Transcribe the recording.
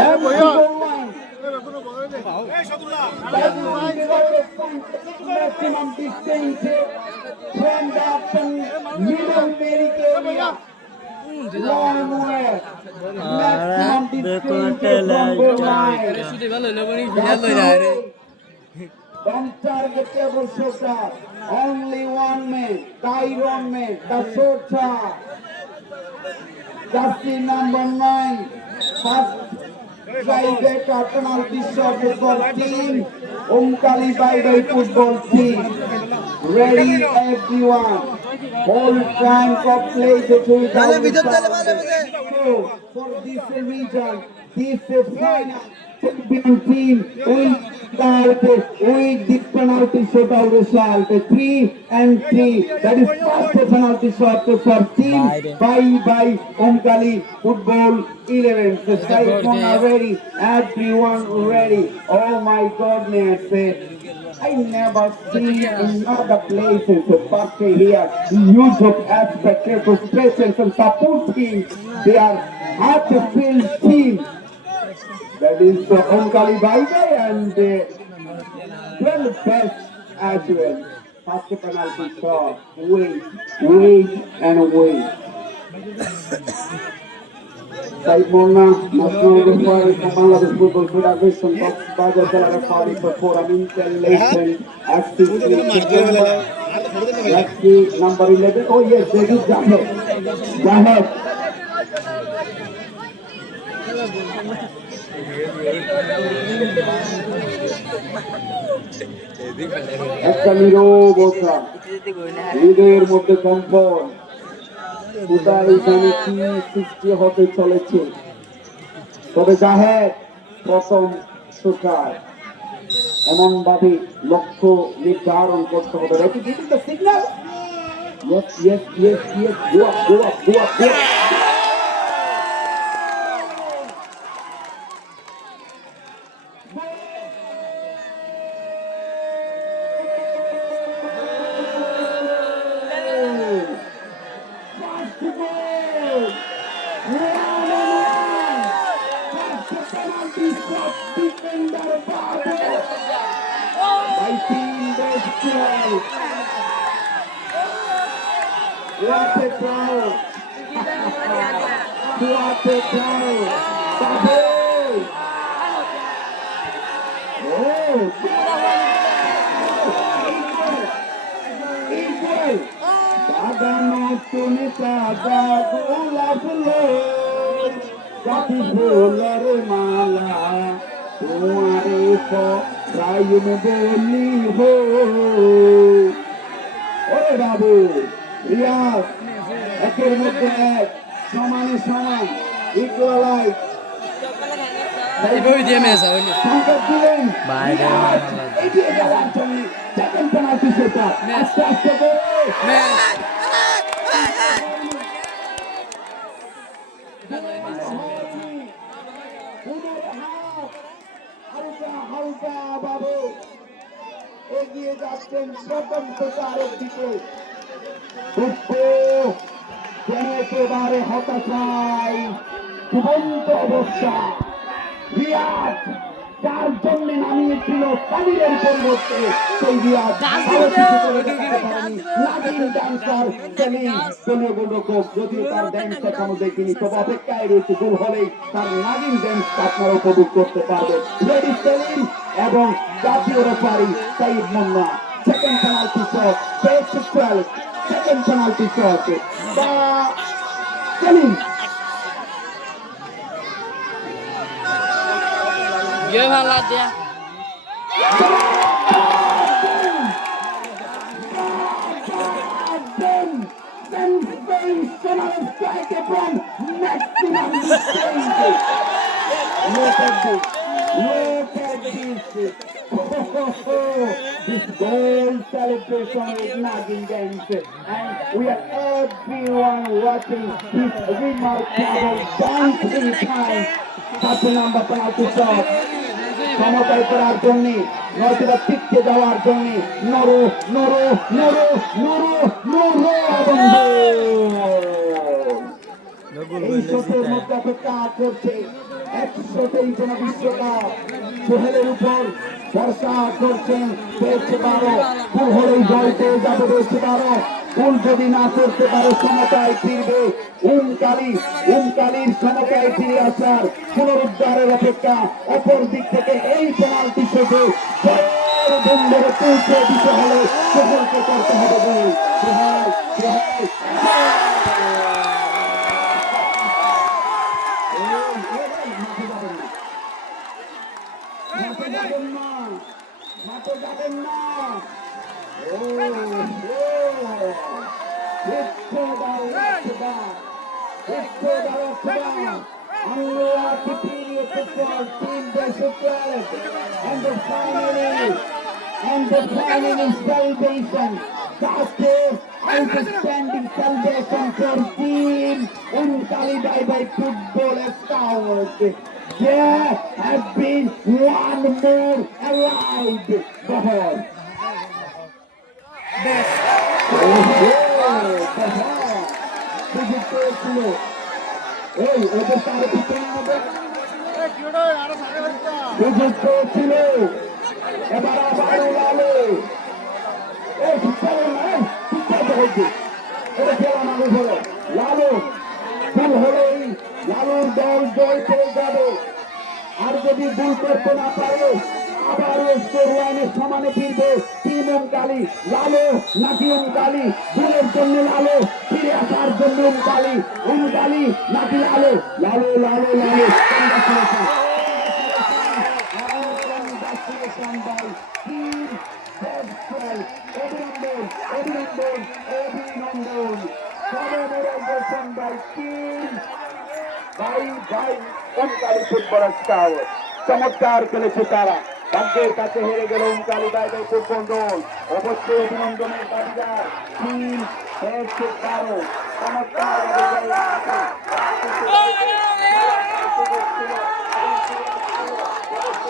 And goal line. That is maximum distance from the middle Merrick area. Long way. Maximum distance from goal line. Don't target the shooter. Only one man. Tyron man. The shooter. Jersey number 9. First drive penalty shot for team. Umkali Bye football team. Ready everyone. Whole time completed with so for this region, this final champion team will start with the penalty shootout result 3-3. That is first penalty shot for team by Omkali Football 11. The Cyclone are ready, everyone ready. Oh my goodness. I never seen in other places, but here, huge of spectators, presence and support team. They are at the field team. That is Omkali Baibai and well best as well. First penalty shot. Wait and wait. Said Mona, national referee from Bangladesh Football Federation, Baja Jala referee for Forum Intelligent Active number 11. Oh yes, there is Jahed. একটা নীরবতা হৃদয়ের মধ্যে কম্পন কোথায় জানি কি সৃষ্টি হতে চলেছে তবে জাহেদ প্রথম শোটার এমন ভাবে লক্ষ্য নির্ধারণ করতে হবে ready giving the signal yes go up What a crowd! What a crowd! Equal! Dadano tunita gula fulo, jati fular mala, tumhare ko rayun boli ho. Ore babu! Riyaz একের মধ্যে এক সমানে সমান ইকুয়ালাইজ সংকেত দিলেন এগিয়ে যাওয়ার জন্য সেকেন্ড পেনাল্টি শুটার আস্তে আস্তে হালকা ভাবে এগিয়ে যাচ্ছেন প্রথম শুটারের দিকে একেবারে হতাশায় জীবন্ত অবস্থা রিয়াজ যার জন্য নামিয়েছিল তামিলের পরিবর্তে সেই রিয়াজ যদিও তার ড্যান্স এখনো দেখিনি তবে অপেক্ষায় রয়েছে দূর হলেই তার নাগিন ড্যান্স আপনারা উপভোগ করতে পারবে লেডি সেলিম এবং জাতীয় referee Saeed Molla second penalty shot 12 second penalty shot by Salim. Give her that there. Sensational strike from maximum distance. Look at this. Look at this. This goal celebration is nagging dance and we are everyone watching this remarkable dancing time. That's the number penalty shot. ক্ষমতায় করার জন্য নয়তো টিকতে যাওয়ার জন্য narrow narrow narrow narrow narrow এই শটের মধ্যে অপেক্ষা করছে 123 জন বিশ্বকাপ সোহেলের উপর ভরসা করছেন পেয়েছে 12 ফুল হলেই জয় পেয়ে যাবে পেয়েছে 12 ফুল যদি না করতে পারে সমতায় ফিরবে উমকালির সমতায় ফিরে আসার পুনরুদ্ধারের অপেক্ষা অপর দিক থেকে এই পেনাল্টি শটে জয়ের বন্ধরে পৌঁছে দিতে হলে সোহেলকে করতে হবে গোল মাঠে যাবেন না And the final salvation, outstanding salvation for team Unkali by football scouts. There has been one more alive. Bahar. ছিল এবার আবার লালু লালু ভুল হলেই লালুর দল জয় পেয়ে যাবে আর যদি ভুল করতে না পারে আবার স্কোরলাইনের সমানে ফিরবে টিম ওমকালি লালু নাকি ওমকালি ভুলের জন্য লালু ফিরে আসার জন্য ওমকালি নাকি লালু লালু লালু লালু চমৎকার খেলেছে তারা ভাগ্যের কাছে হেরে গেল ওমকালি বাইরে ফুটবল দল অবশ্যই অভিনন্দনের দাবিদার চমৎকার